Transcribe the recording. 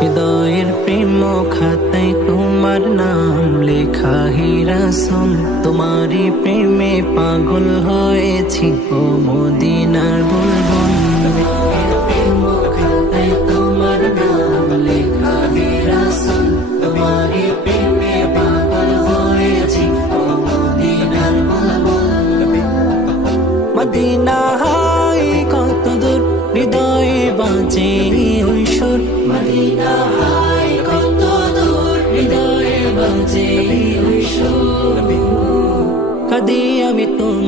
হৃদয়ের প্রেম খাতায় তোমার নাম লেখা হে রাসূল, তোমারই প্রেমে পাগল হয়েছি ও মদিনার বুলবুল। হৃদয়ের প্রেম খাতায় তোমার নাম লেখা হে রাসূল, তোমারই প্রেমে পাগল হয়েছি ও মদিনার বুলবুল। মদিনা হায় কত দূর, হৃদয়ে বাজে ওই সুর। মদিনা হায় কত দূর, হৃদয়ে বাজে ওই সুর। কাঁদি আমি তোমার